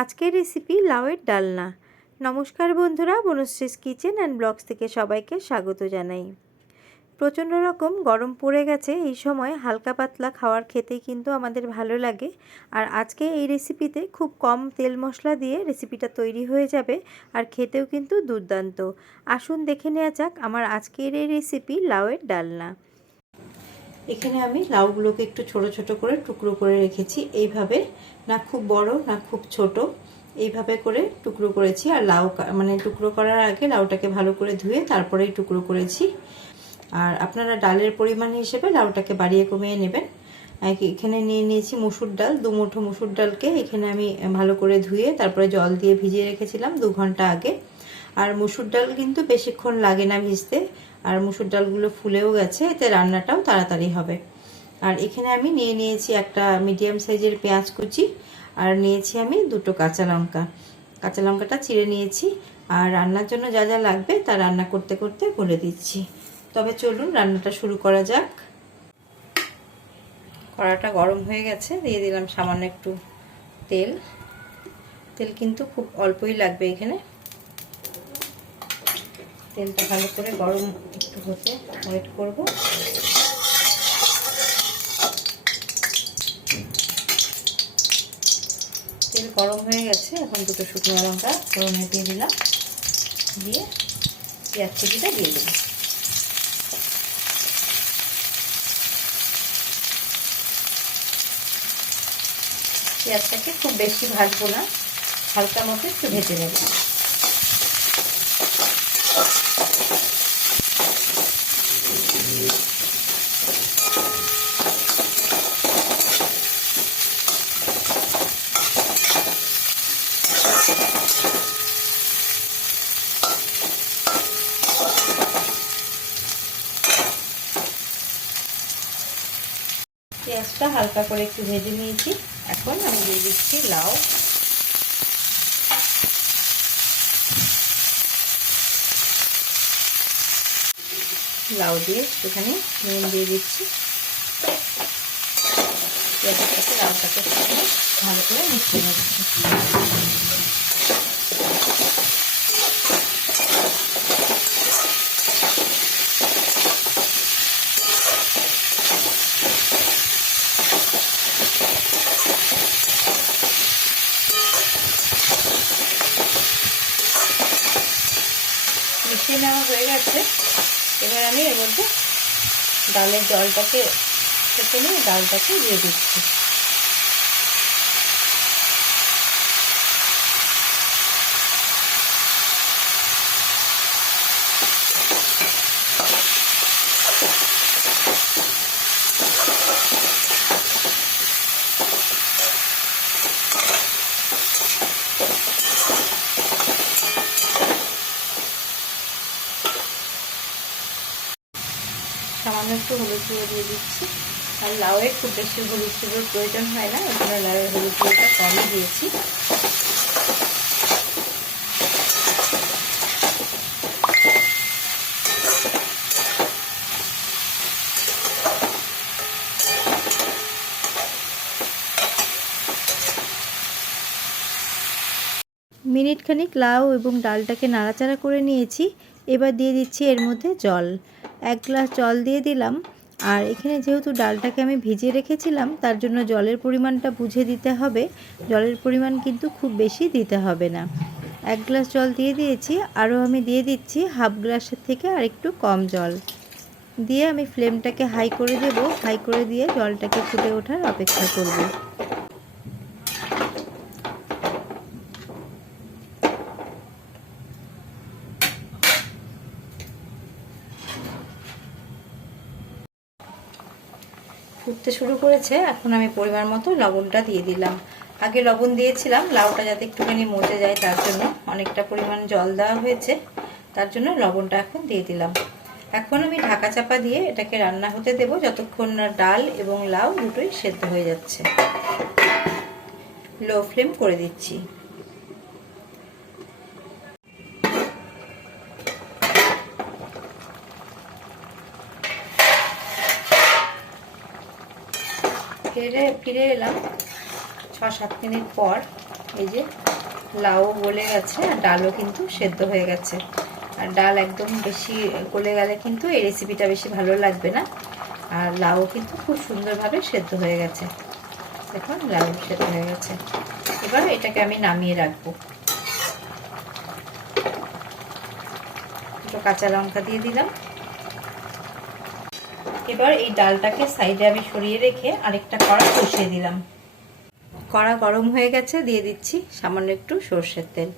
আজকের রেসিপি লাউয়ের ডালনা। নমস্কার বন্ধুরা, বনশ্রীস কিচেন অ্যান্ড ব্লগস থেকে সবাইকে স্বাগত জানাই। প্রচণ্ড রকম গরম পড়ে গেছে, এই সময় হালকা পাতলা খাওয়ার খেতেই কিন্তু আমাদের ভালো লাগে। আর আজকে এই রেসিপিতে খুব কম তেল মশলা দিয়ে রেসিপিটা তৈরি হয়ে যাবে আর খেতেও কিন্তু দুর্দান্ত। আসুন দেখে নেওয়া যাক আমার আজকের এই রেসিপি লাউয়ের ডালনা। এখানে আমি লাউগুলোকে একটু ছোট ছোট করে টুকরো করে রেখেছি। এইভাবে না খুব বড়, না খুব ছোট। এইভাবে করে টুকরো করেছি আর লাউ মানে টুকরো করার আগে লাউটাকে ভালো করে ধুয়ে তারপরেই টুকরো করেছি। আর আপনারা ডালের পরিমাণ হিসেবে লাউটাকে বাড়িয়ে কমিয়ে নেবেন। এখানে নিয়ে নিয়েছি মুসুর ডাল, দু মুঠো মুসুর ডালকে। এখানে আমি ভালো করে ধুয়ে তারপরে জল দিয়ে ভিজিয়ে রেখেছিলাম দু ঘণ্টা আগে। আর মুসুর ডাল কিন্তু বেশিক্ষণ লাগে না ভিজতে। আর মুসুর ডালগুলো ফুলেও গেছে, এতে রান্নাটাও তাড়াতাড়ি হবে। আর এখানে আমি নিয়ে নিয়েছি একটা মিডিয়াম সাইজের পেঁয়াজ কুচি, আর নিয়েছি আমি দুটো কাঁচা লঙ্কা। কাঁচা লঙ্কাটা চিড়ে নিয়েছি, আর রান্নার জন্য যা যা লাগবে তা রান্না করতে করতে বলে দিচ্ছি। তবে চলুন রান্নাটা শুরু করা যাক। কড়াটা গরম হয়ে গেছে, দিয়ে দিলাম সামান্য একটু তেল। তেল কিন্তু খুব অল্পই লাগবে এখানে। তেলটা ভালো করে গরম একটু হতে ওয়েট করব। তেল গরম হয়ে গেছে, এখন দুটো শুকনো লঙ্কা ফোড়নে দিয়ে দিলাম। দিয়ে পেঁয়াজ কুচিটা দিয়ে দিলাম। পেঁয়াজটাকে খুব বেশি ভাজবো না, হালকা মতো একটু ভেজে নেব। পেঁয়াজটা হালকা করে একটু ভেজে নিয়েছি। এখন আমি দিয়ে দিচ্ছি লাউ। লাউ দিয়ে একটুখানি নুন দিয়ে দিচ্ছি। লাউটাকে ভালো করে মিশিয়ে নিচ্ছি মিশিয়ে নেওয়া হয়ে গেছে। এবার আমি এর মধ্যে ডালের জলটাকে থেকে নিয়ে ডালটাকে দিয়ে দিচ্ছি। সামান্য একটু হলুদ গুঁড়ো দিয়ে দিচ্ছি। আর লাউয়ের খুব বেশি হলুদ গুঁড়োর প্রয়োজন হয় না এই জন্য লাউয়ের হলুদ গুঁড়োটা কমই দিয়েছি। মিনিট খানিক লাউ এবং ডালটাকে নাড়াচাড়া করে নিয়েছি। এবার দিয়ে দিচ্ছি এর মধ্যে জল। এক গ্লাস জল দিয়ে দিলাম। আর এখানে যেহেতু ডালটাকে আমি ভিজিয়ে রেখেছিলাম, তার জন্য জলের পরিমাণটা বুঝে দিতে হবে। জলের পরিমাণ কিন্তু খুব বেশি দিতে হবে না। এক গ্লাস জল দিয়ে দিয়েছি। আরও আমি দিয়ে দিচ্ছি হাফ গ্লাসের থেকে আর একটু কম জল। দিয়ে আমি ফ্লেমটাকে হাই করে দেব। হাই করে দিয়ে জলটাকে ফুটে ওঠার অপেক্ষা করব। ফুটতে শুরু করেছে, এখন আমি পরিমাণ মতো লবণটা দিয়ে দিলাম। আগে লবণ দিয়েছিলাম, লাউটা যাতে একটুখানি মজে যায় তার জন্য অনেকটা পরিমাণ জল দেওয়া হয়েছে, তার জন্য লবণটা এখন দিয়ে দিলাম। এখন আমি ঢাকা চাপা দিয়ে এটাকে রান্না হতে দেব, যতক্ষণ না ডাল এবং লাউ দুটোই সেদ্ধ হয়ে যাচ্ছে। লো ফ্লেম করে দিচ্ছি। ফিরে ফিরে এলাম। ছ সাত মিনিট পর এই যে লাউ গলে গেছে আর ডালও কিন্তু সেদ্ধ হয়ে গেছে। আর ডাল একদম বেশি গলে গেলে কিন্তু এই রেসিপিটা বেশি ভালো লাগবে না। আর লাউ কিন্তু খুব সুন্দরভাবে সেদ্ধ হয়ে গেছে। দেখুন, লাউ সেদ্ধ হয়ে গেছে। এবার এটাকে আমি নামিয়ে রাখব। কাঁচা লঙ্কা দিয়ে দিলাম। এবার এই ডালটাকে সাইডে আমি সরিয়ে রেখে আরেকটা কড়া বসিয়ে দিলাম। কড়া গরম হয়ে গেছে, দিয়ে দিচ্ছি সামান্য একটু সর্ষের তেল।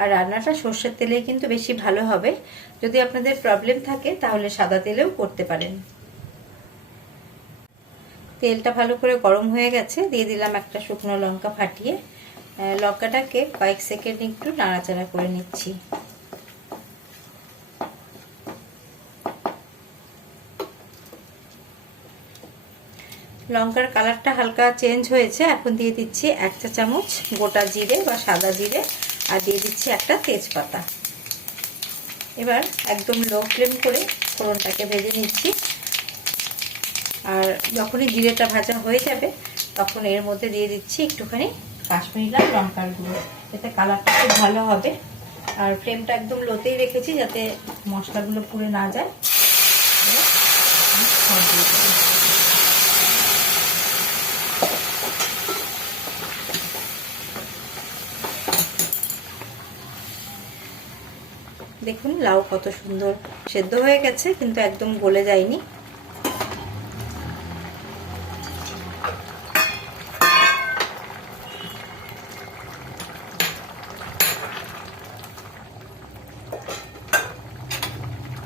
আর রান্নাটা সর্ষের তেলেই কিন্তু বেশি ভালো হবে। যদি আপনাদের প্রবলেম থাকে, তাহলে সাদা তেলেও করতে পারেন। তেলটা ভালো করে গরম হয়ে গেছে, দিয়ে দিলাম একটা শুকনো লঙ্কা ফাটিয়ে। লঙ্কাটাকে কয়েক সেকেন্ড একটু নাড়াচাড়া করে নিচ্ছি। লঙ্কার কালারটা হালকা চেঞ্জ হয়েছে, এখন দিয়ে দিচ্ছি এক চা চামচ গোটা জিরে বা সাদা জিরে আর দিয়ে দিচ্ছি একটা তেজপাতা। এবার একদম লো ফ্লেম করে ফোড়নটাকে ভেজে নিচ্ছি। আর যখনই জিরেটা ভাজা হয়ে যাবে, তখন এর মধ্যে দিয়ে দিচ্ছি একটুখানি কাশ্মীরি লাল লঙ্কার গুঁড়ো। এতে কালারটা খুব ভালো হবে। আর ফ্লেমটা একদম লোতেই রেখেছি যাতে মশলাগুলো পুড়ে না যায়। দেখুন, লাউ কত সুন্দর সেদ্ধ হয়ে গেছে, কিন্তু একদম গলে যায়নি।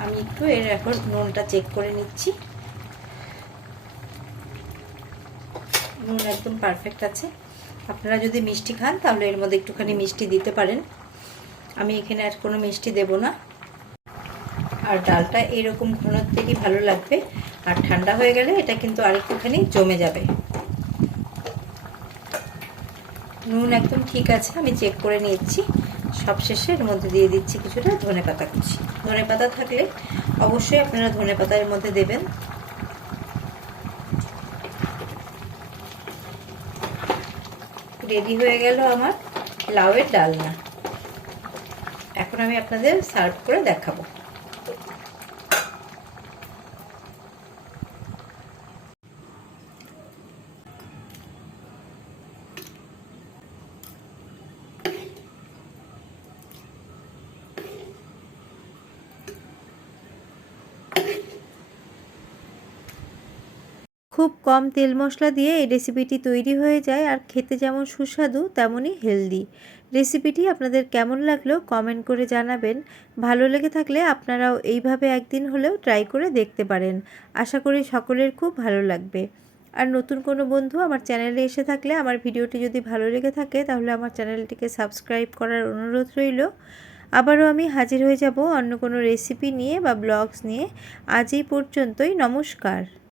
আমি একটু এর এখন নুনটা চেক করে নিচ্ছি। নুন একদম পারফেক্ট আছে। আপনারা যদি মিষ্টি খান, তাহলে এর মধ্যে একটুখানি মিষ্টি দিতে পারেন। আমি এখানে আর কোনো মিষ্টি দেব না। আর ডালটা এরকম ঘনত্বেরই ভালো লাগবে। আর ঠান্ডা হয়ে গেলে এটা কিন্তু আরেকটুখানি জমে যাবে। নুন একদম ঠিক আছে, আমি চেক করে নিয়েছি। সবশেষে এর মধ্যে দিয়ে দিচ্ছি কিছুটা ধনে পাতা কুচি। ধনে পাতা থাকলে অবশ্যই আপনারা ধনে পাতা এর মধ্যে দেবেন। রেডি হয়ে গেল আমার লাউয়ের ডালনা। এখন আমি আপনাদের সার্ভ করে দেখাবো। খুব কম তেল মশলা দিয়ে এই রেসিপিটি তৈরি হয়ে যায়, আর খেতে যেমন সুস্বাদু, তেমনই হেলদি রেসিপিটি আপনাদের কেমন লাগল কমেন্ট করে জানাবেন। ভালো লেগে থাকলে আপনারাও এইভাবে একদিন হলেও ট্রাই করে দেখতে পারেন। আশা করি সকলের খুব ভালো লাগবে। আর নতুন কোনো বন্ধু আমার চ্যানেলে এসে থাকলে আমার ভিডিওটি যদি ভালো লেগে থাকে তাহলে আমার চ্যানেলটিকে সাবস্ক্রাইব করার অনুরোধ রইল। আবারও আমি হাজির হয়ে যাব অন্য কোনো রেসিপি নিয়ে বা ব্লগস নিয়ে। আজ এই পর্যন্তই, নমস্কার।